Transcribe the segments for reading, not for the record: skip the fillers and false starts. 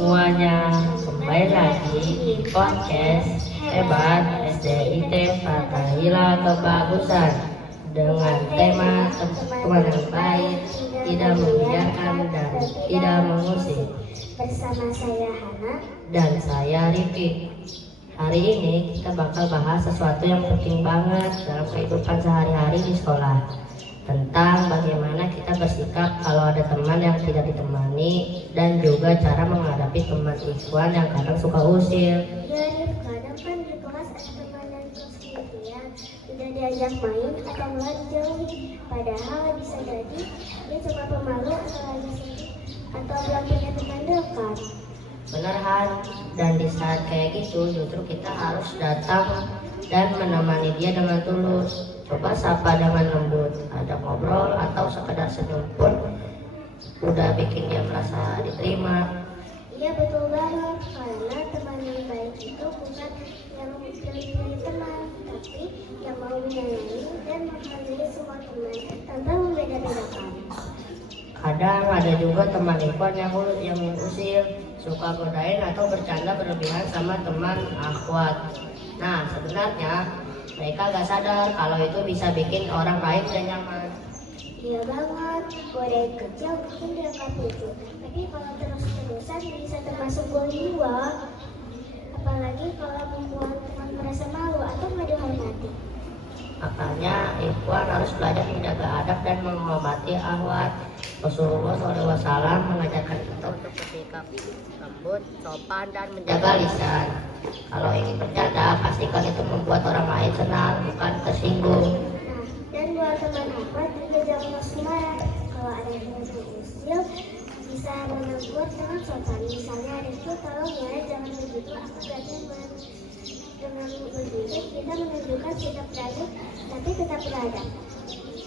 semuanya, kembali lagi di podcast Hebat SDIT Fathahillah Kebagusan dengan tema teman yang baik, tidak membiarkan dan tidak mengusik. Bersama saya Hana Dan saya Rifki. Hari ini kita bakal bahas sesuatu yang penting banget dalam kehidupan sehari-hari di sekolah, tentang bagaimana kita bersikap kalau ada teman yang tidak ditemani dan juga cara menghadapi teman ikhwan yang kadang suka usil. Ya, kadang kan di kelas ada teman yang terus sendirian, tidak diajak main atau malah dijauhi. Padahal bisa jadi dia cuma pemalu atau lagi sedih atau belum punya teman dekat. Benar Han, dan di saat kayak gitu justru kita harus datang dan menemani dia dengan tulus. Coba sapa dengan lembut, ada ngobrol atau sekedar senyum pun udah bikin dia merasa diterima. Iya betul banget, karena teman yang baik itu bukan yang pilih-pilih teman, tapi yang mau menyayangi dan menghargai semua teman tanpa membeda-bedakan. Kadang ada juga teman ikhwan yang usil, suka godain atau bercanda berlebihan sama teman akhwat. Nah, sebenarnya mereka gak sadar kalau itu bisa bikin orang lain gak nyaman. Iya banget, godain kecil mungkin dianggap lucu, tapi kalau terus-terusan bisa termasuk bullying juga. Apalagi kalau membuat teman merasa malu atau nggak dihormati. Makanya ikhwan harus belajar menjaga adab dan menghormati akhwat. Rasulullah SAW mengajarkan kita untuk bersikap lembut, sopan, dan menjaga lisan. Kalau ingin bercanda, pastikan itu membuat orang lain senang, bukan tersinggung. Nah, dan buat teman apa juga jangan langsung marah. Kalau ada yang usil, bisa menegur dengan sopan. Misalnya, Rizky, tolong ya, jangan begitu, aku gak nyaman. Dengan begitu, kita menunjukkan sikap berani, tapi tetap beradab.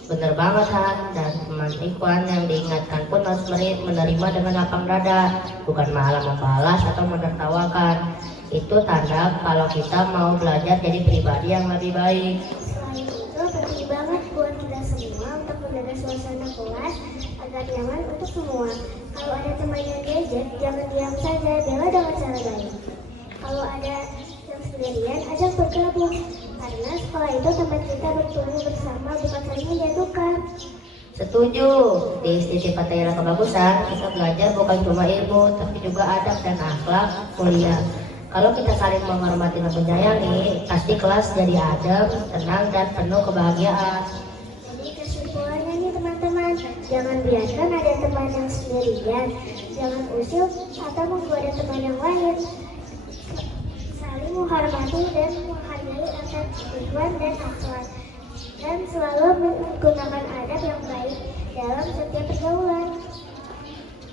Bener banget Han, dan teman ikhwan yang diingatkan pun harus menerima dengan lapang dada, bukan malah membalas atau menertawakan. Itu tanda kalau kita mau belajar jadi pribadi yang lebih baik. Selain itu, penting banget buat kita semua untuk menjaga suasana kelas agar nyaman untuk semua. Kalau ada teman yang gadget, jangan diam saja, bela dengan cara baik. Kalau ada yang sendirian, ajak bergabung. Karena sekolah itu tempat kita bertumbuh bersama, bukan saling menjatuhkan. Setuju, di SDIT Fathahillah Kebagusan kita belajar bukan cuma ilmu, tapi juga adab dan akhlak mulia. Kalau kita saling menghormati dan menyayangi, pasti kelas jadi adem, tenang, dan penuh kebahagiaan. Jadi kesimpulannya nih teman-teman, jangan biarkan ada teman yang sendirian, jangan usil atau menggoda teman yang lain. Saling menghormati dan menghargai akan ikhwan dan akhlak, dan selalu menggunakan adab yang baik dalam setiap pergaulan.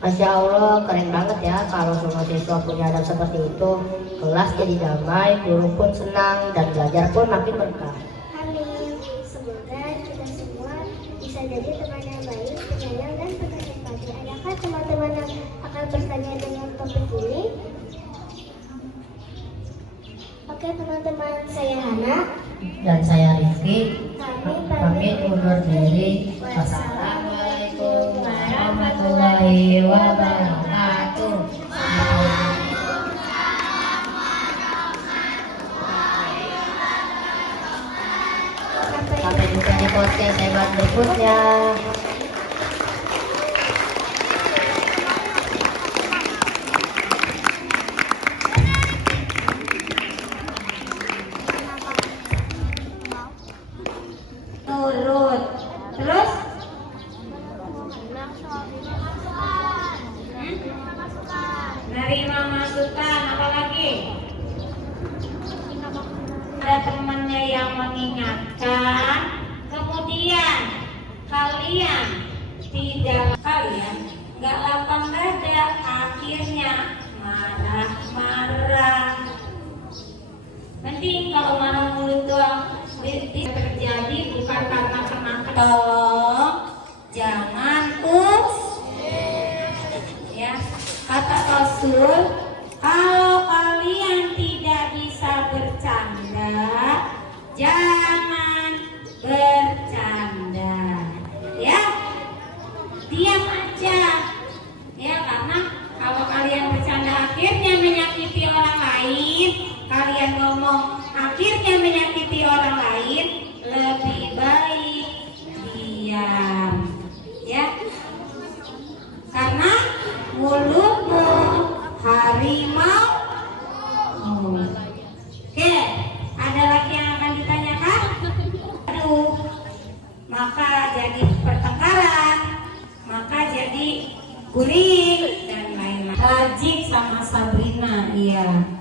Masya Allah, keren banget ya kalau semua siswa punya adab seperti itu. Kelas jadi damai, guru pun senang, dan belajar pun makin berkah. Amin. Semoga kita semua bisa jadi teman yang baik, penyayang, dan penuh empati. Adakah teman-teman yang akan bertanya dengan topik ini? Oke teman-teman, saya Hana. Dan saya Rifki, Kami pamit undur diri. Wassalamualaikum warahmatullahi wabarakatuh. Sampai jumpa di podcast hebat berikutnya. Turut. Terus? Nerima masukan, apa lagi? Ada temannya yang mengingatkan, kemudian kalian nggak lapang dada, akhirnya marah-marah. Mending kalau marah mulut doang terjadi bukan karena penangkapan. Tolong jangan ya, kata Rasul, kalau kalian tidak bisa bercanda, jangan bercanda. Ya, diam aja. Ya, karena kalau kalian bercanda kulit dan lain-lain. Rajik sama Sabrina, iya.